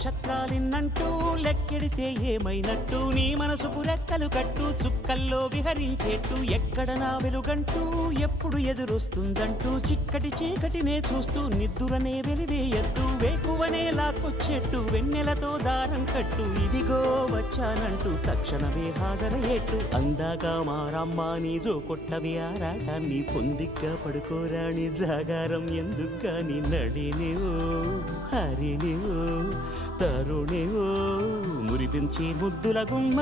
నక్షత్రాలిన్నంటూ లెక్కెడితే ఏమైనట్టు నీ మనసుకు రెక్కలు కట్టు చుక్కల్లో విహరించేట్టు ఎక్కడ నా వెలుగంటూ ఎప్పుడు ఎదురొస్తుందంటూ చిక్కటి చీకటినే చూస్తూ నిద్దురనే వెలివేయద్దు వేకువనే లాక్కొచ్చేట్టు వెన్నెలతో దారం కట్టు ఇదిగో వచ్చానంటూ తక్షణమే హాజరయ్యేట్టు అందాక మారమ్మ నీ జో కొట్టవి ఆరాటాన్ని పొందిగ్గా పడుకోరాని జాగారం ఎందుకని నడినివో హరినివో తరుణివో మురిపించి ముద్దుల గుమ్మ